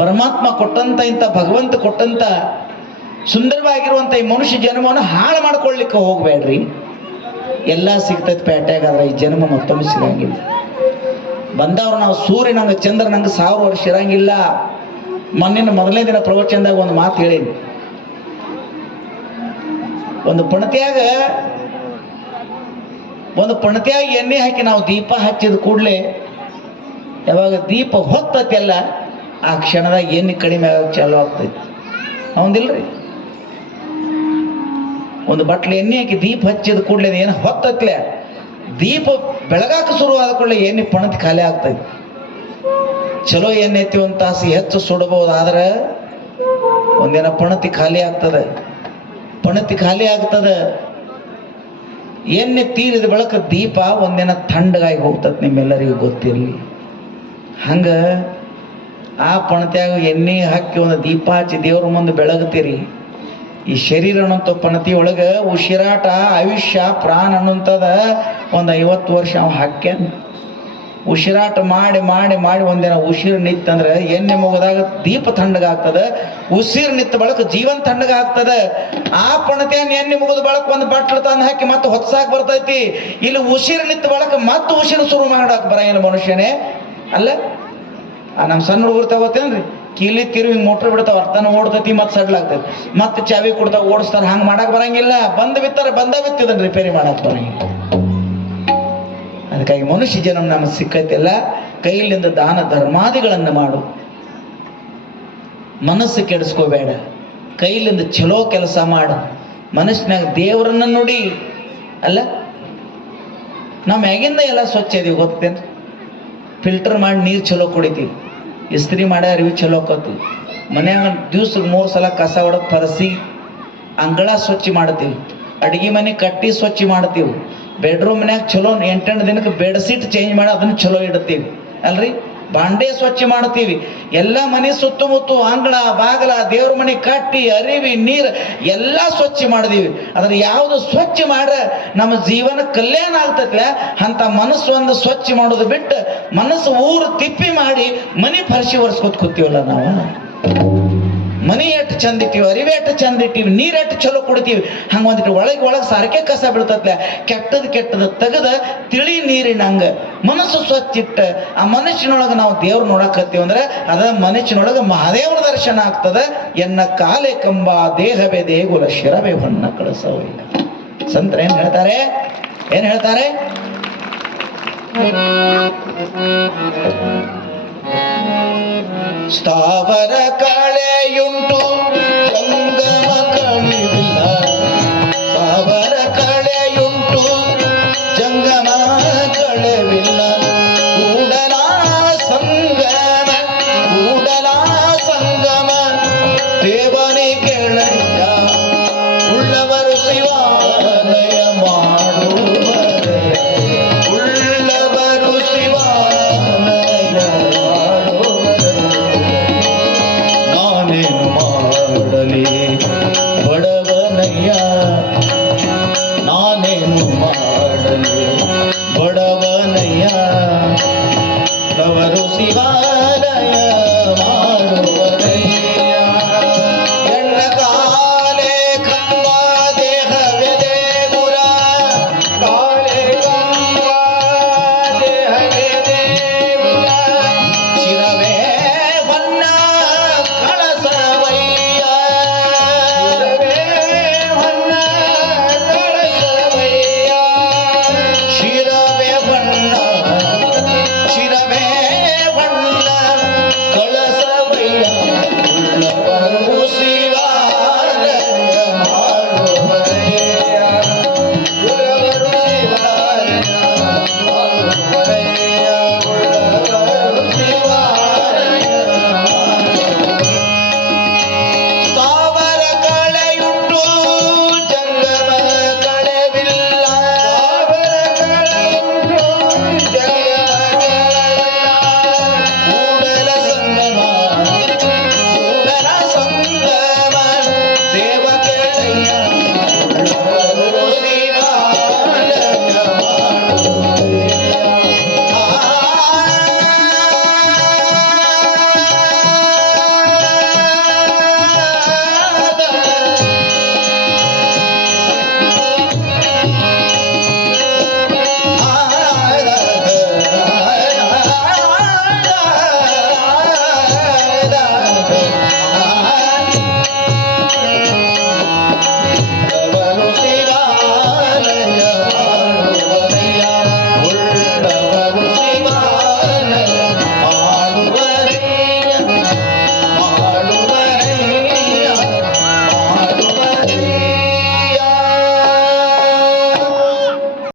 ಪರಮಾತ್ಮ ಕೊಟ್ಟಂತ ಇಂಥ ಭಗವಂತ ಕೊಟ್ಟಂತ ಸುಂದರವಾಗಿರುವಂಥ ಈ ಮನುಷ್ಯ ಜನ್ಮವನ್ನು ಹಾಳು ಮಾಡ್ಕೊಳ್ಲಿಕ್ಕೆ ಹೋಗ್ಬೇಡ್ರಿ. ಎಲ್ಲ ಸಿಗ್ತೈತೆ ಪೇಟ್ಯಾಗ ಆದ್ರೆ ಈ ಜನ್ಮ ಮತ್ತೊಮ್ಮೆ ಸಿಗಂಗಿಲ್ಲ. ಬಂದವ್ರು ನಾವು ಸೂರ್ಯ ನಂಗೆ, ಚಂದ್ರ ನಂಗೆ ಸಾವಿರ ವರ್ಷ ಇರಂಗಿಲ್ಲ. ಮೊನ್ನಿನ ಮೊದಲನೇ ದಿನ ಪ್ರವಚನದಾಗ ಒಂದು ಮಾತು ಹೇಳೀನಿ. ಒಂದು ಪಣತಿಯಾಗ, ಒಂದು ಪುಣತ್ಯಾಗ ಎಣ್ಣೆ ಹಾಕಿ ನಾವು ದೀಪ ಹಚ್ಚಿದ ಕೂಡಲೇ, ಯಾವಾಗ ದೀಪ ಹೊತ್ತತಿಯಲ್ಲ ಆ ಕ್ಷಣದಾಗ ಏನು ಕಡಿಮೆ ಆಗೋಕೆ ಚಾಲು ಆಗ್ತೈತಿ. ಹೌದಿಲ್ರಿ? ಒಂದು ಬಟ್ಲು ಎಣ್ಣೆ ಹಾಕಿ ದೀಪ ಹಚ್ಚಿದ ಕೂಡಲೇ ಏನು ಹೊತ್ತತ್ಲೆ, ದೀಪ ಬೆಳಗಾಕ ಶುರು ಆದ ಕೂಡಲೇ ಎಣ್ಣೆ ಪಣತಿ ಖಾಲಿ ಆಗ್ತೈತಿ. ಚಲೋ ಎಣ್ಣೆ ಐತಿ ಒಂದು ತಾಸು, ಹೆಚ್ಚು ಸುಡಬಹುದು ಆದ್ರೆ ಒಂದಿನ ಪಣತಿ ಖಾಲಿ ಆಗ್ತದ? ಪಣತಿ ಖಾಲಿ ಆಗ್ತದೆ? ಎಣ್ಣೆ ತೀರಿದ ಬಳಕ ದೀಪ ಒಂದಿನ ತಣ್ಣಗಾಗಿ ಹೋಗ್ತದೆ ನಿಮ್ಮೆಲ್ಲರಿಗೂ ಗೊತ್ತಿರಲಿ. ಹಂಗ ಆ ಪಣತ್ಯಾಗ ಎಣ್ಣೆ ಹಾಕಿ ಒಂದು ದೀಪ ಹಚ್ಚಿ ದೇವ್ರ ಮುಂದೆ ಬೆಳಗ್ತೀರಿ ಈ ಶರೀರ ಅನ್ನೋಂಥ ಪಣತಿ ಒಳಗೆ ಉಸಿರಾಟ, ಆಯುಷ್ಯ, ಪ್ರಾಣ ಅನ್ನೋಂಥದ ಒಂದು ಐವತ್ತು ವರ್ಷ ಅವ ಹಾಕ್ಯಾನ. ಉಸಿರಾಟ ಮಾಡಿ ಮಾಡಿ ಮಾಡಿ ಒಂದಿನ ಉಸಿರು ನಿತ್ತಂದ್ರೆ ಎಣ್ಣೆ ಮುಗಿದಾಗ ದೀಪ ತಣ್ಣಗಾಗ್ತದ ಉಸಿರು ನಿತ್ತ ಬಳಕ ಜೀವನ್ ತಣ್ಣಗಾಗ್ತದ ಆ ಪಣತೆಯನ್ನು ಎಣ್ಣೆ ಮುಗಿದ ಬಳಕ ಒಂದು ಬಟ್ಲು ತಂದು ಹಾಕಿ ಮತ್ತೆ ಹೊತ್ಸಾಕ್ ಬರ್ತೈತಿ. ಇಲ್ಲಿ ಉಸಿರು ನಿತ್ತ ಬಳಕ ಮತ್ತೆ ಉಸಿರು ಶುರು ಮಾಡಕ್ ಬರಂಗಿಲ್ಲ ಮನುಷ್ಯನೇ. ಅಲ್ಲ? ನಮ್ಮ ಸಣ್ಣ ಹುಡುಗರು ತಗೋತೇನ್ರಿ? ಕೀಲಿ ತಿರುವಿ ಹಿಂಗೆ ಮೋಟ್ರ್ ಬಿಡ್ತಾವ, ಅರ್ಥನ ಓಡ್ತೈತಿ, ಮತ್ತೆ ಸಡ್ಲಾಗ್ತೈತಿ ಮತ್ತೆ ಚಾವಿ ಕೊಡ್ತಾವ, ಓಡಿಸ್ತಾರ, ಹಂಗೆ ಮಾಡಕ್ ಬರಂಗಿಲ್ಲ. ಬಂದ್ ಬಿತ್ತಾರ, ಬಂದ ಬಿತ್ತಿದನ್ ರಿಪೇರಿ ಮಾಡಕ್ ಬರಂಗಿಲ್ಲ. ಅದಕ್ಕಾಗಿ ಮನುಷ್ಯ ಜನ್ಮ ನಮಗೆ ಸಿಕ್ಕೈತಿಲ್ಲ ಕೈಲಿಂದ ದಾನ ಧರ್ಮಾದಿಗಳನ್ನು ಮಾಡು. ಮನಸ್ಸು ಕೆಡಿಸ್ಕೋಬೇಡ. ಕೈಲಿಂದ ಚಲೋ ಕೆಲಸ ಮಾಡು. ಮನಸ್ಸಿನಾಗ ದೇವರನ್ನ ನುಡಿ. ಅಲ್ಲ? ನಮ್ಮ ಮ್ಯಾಗಿಂದ ಎಲ್ಲ ಸ್ವಚ್ಛ ಇದೀವಿ ಗೊತ್ತೇನು ಫಿಲ್ಟರ್ ಮಾಡಿ ನೀರು ಚಲೋ ಕುಡಿತೀವಿ. ಇಸ್ತ್ರಿ ಮಾಡಿ ಅರಿವಿ ಚಲೋ ಆಕತ್ತಿ. ಮನ್ಯಾಗ ದಿವ್ಸಕ್ಕೆ ಮೂರು ಸಲ ಕಸ ಹೊಡೆದು ಪರಸಿ ಅಂಗಳ ಸ್ವಚ್ಛ ಮಾಡ್ತೀವಿ. ಅಡಿಗೆ ಮನೆ ಕಟ್ಟಿ ಸ್ವಚ್ಛ ಮಾಡ್ತೀವಿ. ಬೆಡ್ರೂಮ್ನ್ಯಾಗ ಚಲೋ ಎಂಟೆಂಟು ದಿನಕ್ಕೆ ಬೆಡ್ಶೀಟ್ ಚೇಂಜ್ ಮಾಡಿ ಅದನ್ನ ಚಲೋ ಇಡ್ತೀವಿ. ಅಲ್ರಿ? ಬಾಂಡೆ ಸ್ವಚ್ಛ ಮಾಡ್ತೀವಿ ಎಲ್ಲ ಮನೆ ಸುತ್ತಮುತ್ತ ಅಂಗಳ, ಬಾಗಲ, ದೇವ್ರ ಮನೆ ಕಟ್ಟಿ, ಅರಿವಿ, ನೀರು ಎಲ್ಲ ಸ್ವಚ್ಛ ಮಾಡಿದೀವಿ. ಅದ್ರ ಯಾವುದು ಸ್ವಚ್ಛ ಮಾಡ್ರೆ ನಮ್ಮ ಜೀವನ ಕಲ್ಯಾಣ ಆಗ್ತೈತ್ಲ ಅಂತ ಮನಸ್ಸು ಒಂದು ಸ್ವಚ್ಛ ಮಾಡೋದು ಬಿಟ್ಟು ಮನಸ್ಸು ಊರು ತಿಪ್ಪಿ ಮಾಡಿ ಮನೆ ಫರ್ಶಿ ಒರೆಸ್ಕೊತ್ ಕೂತೀವಲ್ಲ ನಾವು? ಮನಿ ಎಷ್ಟು ಚಂದ ಇಟ್ಟಿವಿ ಅರಿವೆ ಎಷ್ಟು ಚಂದ ಇಟ್ಟಿವಿ ನೀರ್ ಎಷ್ಟು ಚಲೋ ಕುಡಿತೀವಿ. ಹಂಗೆ ಒಂದಿಟ್ಟು ಒಳಗೆ ಒಳಗೆ ಸಾರಕ್ಕೆ ಕಸ ಬೀಳ್ತತ್ಲೆ. ಕೆಟ್ಟದ ಕೆಟ್ಟದ ತೆಗೆದ ತಿಳಿ ನೀರಿನ ಹಂಗ ಮನಸ್ಸು ಸ್ವಚ್ಛ ಇಟ್ಟ. ಆ ಮನಸ್ಸಿನೊಳಗೆ ನಾವು ದೇವ್ರ ನೋಡಕತ್ತೀವಿ ಅಂದ್ರೆ ಅದ ಮನಸ್ಸಿನೊಳಗೆ ಮಹಾದೇವ್ರ ದರ್ಶನ ಆಗ್ತದ. ಎನ್ನ ಕಾಲೆ ಕಂಬ ದೇಹವೇ ದೇಗುಲ ಶಿರವೇ ಹೊನ್ನ ಕಳಿಸೋಯಿಲ್ಲ ಸಂತರ ಏನ್ ಹೇಳ್ತಾರೆ? ಏನ್ ಹೇಳ್ತಾರೆ? ಸ್ಥಾವರ ಕಳೆಯುಂಟು. ಕೊಡಲಿ ಬಡವನಯ್ಯ ನಾನೇನು ಮಾಡಲಿ? ಬಡವನಯ್ಯ ಅವರು ಶಿವಾಲಯ ಮಾಡುವನಯ್ಯ. ಕಾಲೇ ಕಂಬ ದೇಹವೇ ದೇಗುರ